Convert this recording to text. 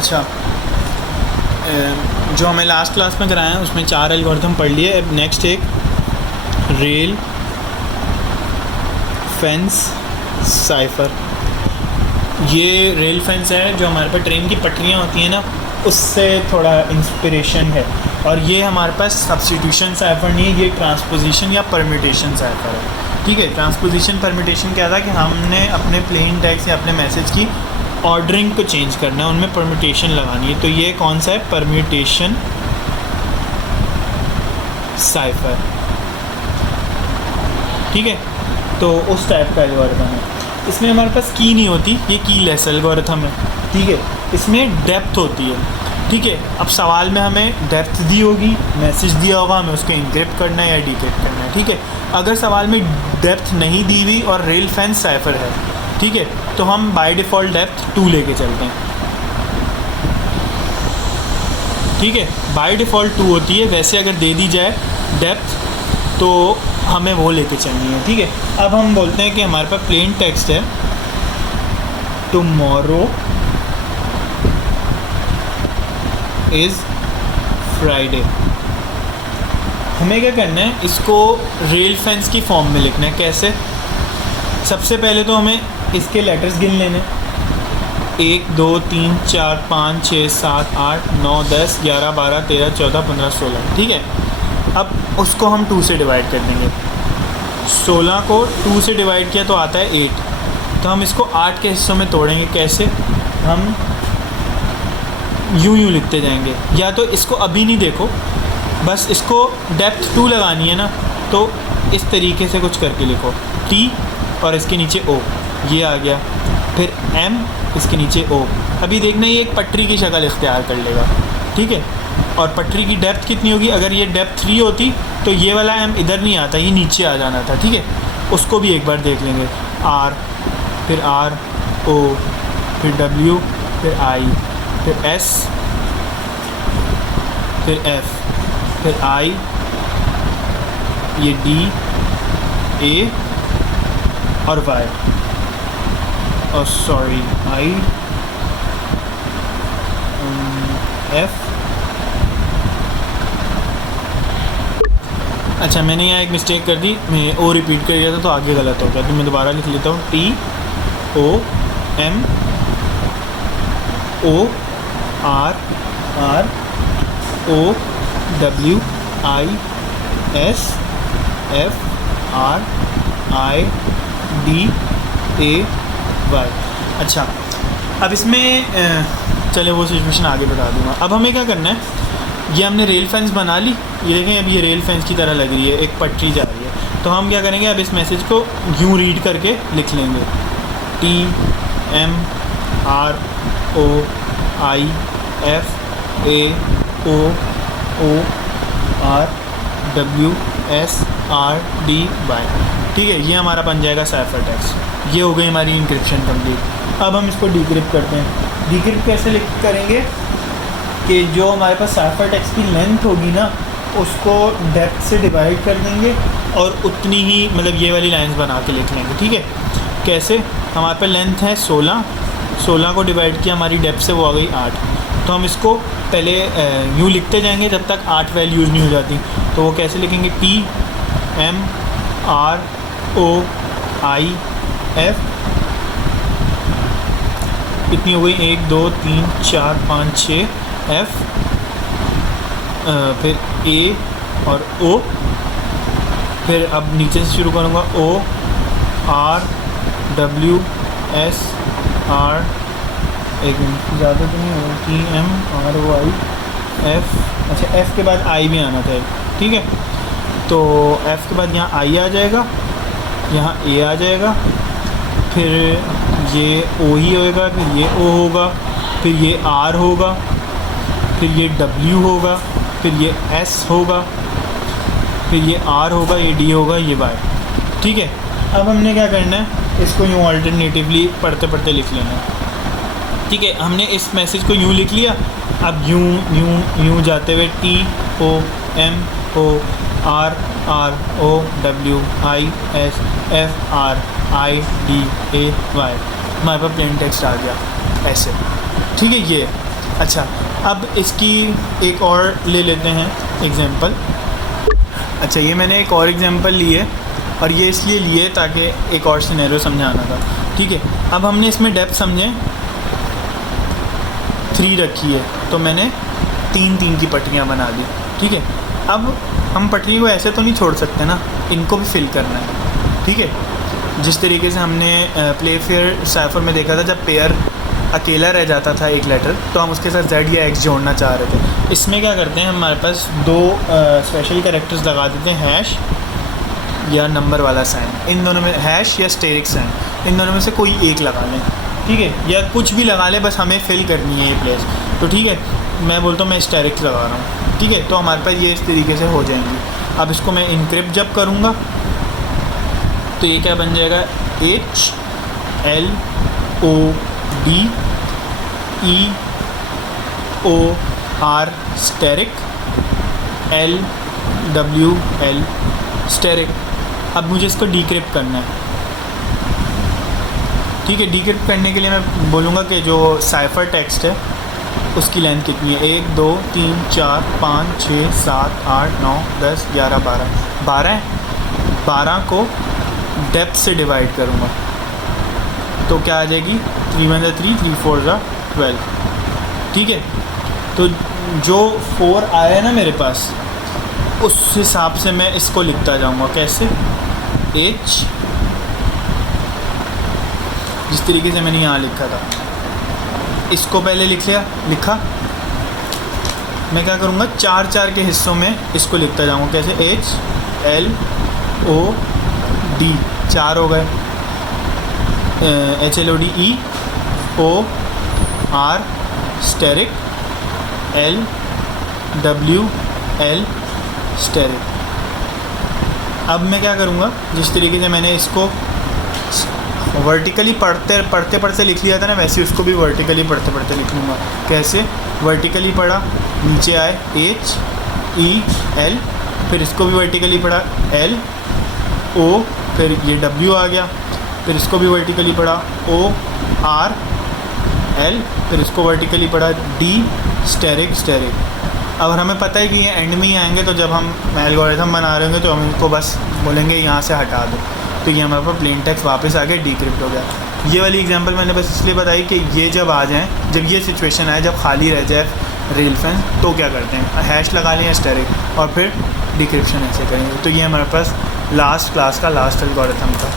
अच्छा, जो हमें लास्ट क्लास में कराया है उसमें 4 एल्गोरिथम पढ़ लिए। अब नेक्स्ट एक रेल फेंस साइफ़र। ये रेल फेंस है जो हमारे पास ट्रेन की पटरियाँ होती हैं ना, उससे थोड़ा इंस्पिरेशन है। और ये हमारे पास सब्स्टिट्यूशन साइफ़र नहीं है, ये ट्रांसपोजिशन या परम्यूटेशन साइफ़र है। ठीक है, ट्रांसपोजिशन परम्यूटेशन क्या था कि हमने अपने प्लेन टेक्स्ट या अपने मैसेज की ऑर्डरिंग को चेंज करना है, उनमें परम्यूटेशन लगानी है। तो ये कौन सा है? Permutation cipher. ठीक है, तो उस टाइप का एल्गोरिथम है। इसमें हमारे पास की नहीं होती, ये कीलेस एल्गोरिथम है। ठीक है, इसमें डेप्थ होती है। ठीक है, अब सवाल में हमें डेप्थ दी होगी, मैसेज दिया होगा, हमें उसको इंक्रिप्ट करना है या डिक्रिप्ट करना है। ठीक है, अगर सवाल में डेप्थ नहीं दी हुई और रेल फेंस साइफ़र है, ठीक है, तो हम बाय डिफ़ॉल्ट डेप्थ 2 लेके चलते हैं। ठीक है, बाय डिफ़ॉल्ट 2 होती है, वैसे अगर दे दी जाए डेप्थ तो हमें वो लेके चलनी है। ठीक है, अब हम बोलते हैं कि हमारे पास प्लेन टेक्स्ट है, टुमारो इज़ फ्राइडे। हमें क्या करना है, इसको रेल फेंस की फॉर्म में लिखना है। कैसे? सबसे पहले तो हमें इसके लेटर्स गिन लेने, 1 2 3 4 5 6 7 8 9 10 11 12 13 14 15 16। ठीक है, अब उसको हम 2 से डिवाइड कर देंगे। 16 को 2 से डिवाइड किया तो आता है 8। तो हम इसको 8 के हिस्सों में तोड़ेंगे। कैसे? हम यूँ लिखते जाएंगे, या तो इसको अभी नहीं देखो, बस इसको डेप्थ 2 लगानी है ना, तो इस तरीके से कुछ करके लिखो, T और इसके नीचे O, ये आ गया, फिर M, इसके नीचे O। अभी देखना ये एक पटरी की शक्ल इख्तियार कर लेगा। ठीक है, और पटरी की डेप्थ कितनी होगी? अगर ये डेप्थ 3 होती तो ये वाला M इधर नहीं आता, ये नीचे आ जाना था। ठीक है, उसको भी एक बार देख लेंगे। R, फिर R O, फिर W, फिर I, फिर S, फिर F, फिर I, ये D, A और Y, और सॉरी I, F। अच्छा, मैंने यहाँ एक मिस्टेक कर दी, मैं O रिपीट कर दिया था तो आगे गलत हो गया, तो मैं दोबारा लिख लेता हूँ। T O M O R R O W I S F R I D A Y। अच्छा, अब इसमें चले वो सिचुएशन आगे बता दूँगा। अब हमें क्या करना है, ये हमने रेल फेंस बना ली, ये देखें अब ये रेल फेंस की तरह लग रही है, एक पटरी जा रही है। तो हम क्या करेंगे, अब इस मैसेज को यूँ रीड करके लिख लेंगे, T M R O I F A O O R W S R D Y। ठीक है, ये हमारा बन जाएगा साइफर टेक्स्ट। ये हो गई हमारी इंक्रिप्शन कंप्लीट। अब हम इसको डिक्रिप्ट करते हैं। डिक्रिप्ट कैसे करेंगे कि जो हमारे पास साइफर टेक्स्ट की लेंथ होगी ना, उसको डेप्थ से डिवाइड कर देंगे और उतनी ही, मतलब ये वाली लाइंस बना के लिख लेंगे। ठीक है, कैसे? हमारे पास लेंथ है 16, 16 को डिवाइड किया हमारी डेप्थ से, वो आ गई 8। तो हम इसको पहले यूँ लिखते जाएंगे जब तक 8 वैल्यूज़ नहीं हो जाती। तो वो कैसे लिखेंगे? T M R O I F, कितनी हो गई? 1 2 3 4 5 6 F, फिर A और O, फिर अब नीचे से शुरू करूँगा, O R W S R, एक मिनट ज़्यादा तो नहीं होगा, T M R O I F। अच्छा, F के बाद I भी आना था। ठीक है, तो F के बाद यहाँ I आ जाएगा, यहाँ A आ जाएगा, फिर ये O ही होएगा, फिर ये O होगा, फिर ये R होगा, फिर ये W होगा, फिर ये S होगा, फिर ये R होगा, ये D होगा, ये Y। ठीक है, अब हमने क्या करना है, इसको यूँ अल्टरनेटिवली पढ़ते पढ़ते लिख लेना है। ठीक है, हमने इस मैसेज को यूँ लिख लिया। अब यूँ जाते हुए T O M O R R O W I S F R I D A Y, हमारे पास प्लेन टेक्स्ट आ गया ऐसे। ठीक है, ये अच्छा, अब इसकी एक और ले लेते हैं एग्जांपल। अच्छा, ये मैंने एक और एग्जांपल ली है और ये इसलिए लिए ताकि एक और सिनेरियो समझाना था। ठीक है, अब हमने इसमें डेप्थ समझे 3 रखी है, तो मैंने 3 की पट्टियाँ बना दी। ठीक है, अब हम पटरी को ऐसे तो नहीं छोड़ सकते ना, इनको भी फिल करना है। ठीक है, जिस तरीके से हमने प्ले फेयर साइफर में देखा था, जब पेयर अकेला रह जाता था एक लेटर, तो हम उसके साथ Z या X जोड़ना चाह रहे थे। इसमें क्या करते हैं, हमारे पास 2 स्पेशल कैरेक्टर्स लगा देते हैं, हैश या नंबर वाला साइन। इन दोनों में, हैश या स्टेरिक साइन, इन दोनों में से कोई एक लगा लें। ठीक है, या कुछ भी लगा लें, बस हमें फिल करनी है ये प्लेस। तो ठीक है, मैं बोलता हूँ मैं स्टेरिक लगा रहा हूँ। ठीक है, तो हमारे पास ये इस तरीके से हो जाएंगी। अब इसको मैं इनक्रिप्ट जब करूँगा तो ये क्या बन जाएगा, HLODEOR स्टेरिक LWL स्टेरिक। अब मुझे इसको डीक्रिप्ट करना है। ठीक है, डीक्रिप्ट करने के लिए मैं बोलूँगा कि जो साइफर टेक्स्ट है उसकी लेंथ कितनी है, 1 2 3 4 5 6 7 8 9 10 11 12 है। 12 को डेप्थ से डिवाइड करूँगा तो क्या आ जाएगी, 3 1 3 3 4 12। ठीक है, तो जो 4 आया है ना मेरे पास, उस हिसाब से मैं इसको लिखता जाऊँगा। कैसे, H, जिस तरीके से मैंने यहाँ लिखा था, इसको पहले लिखा। मैं क्या करूँगा, 4 के हिस्सों में इसको लिखता जाऊँगा। कैसे, HLOD 4 हो गए, HLODEOR स्टेरिक LWL स्टेरिक। अब मैं क्या करूँगा, जिस तरीके से मैंने इसको वर्टिकली पढ़ते लिख लिया था ना, वैसे उसको भी वर्टिकली पढ़ते लिख लूँगा। कैसे, वर्टिकली पढ़ा, नीचे आए HEL, फिर इसको भी वर्टिकली पढ़ा LO, फिर ये W आ गया, फिर इसको भी वर्टिकली पढ़ा ORL, फिर इसको वर्टिकली पढ़ा D स्टेरिक। अब हमें पता है कि ये एंड में ही आएंगे, तो जब हम एल्गोरिथम बना रहे होंगे तो हम इनको बस बोलेंगे यहाँ से हटा दो, तो ये हमारे पास प्लेन टेक्स्ट वापस आ गया, डीक्रिप्ट हो गया। ये वाली एग्जांपल मैंने बस इसलिए बताई कि ये जब आ जाएँ, जब ये सिचुएशन आए, जब खाली रह जाए रेल फैन, तो क्या करते हैं, हैश लगा लें स्टेरिक और फिर डिक्रिप्शन ऐसे करेंगे। तो ये हमारे पास लास्ट क्लास का लास्ट एल्गोरिथम था।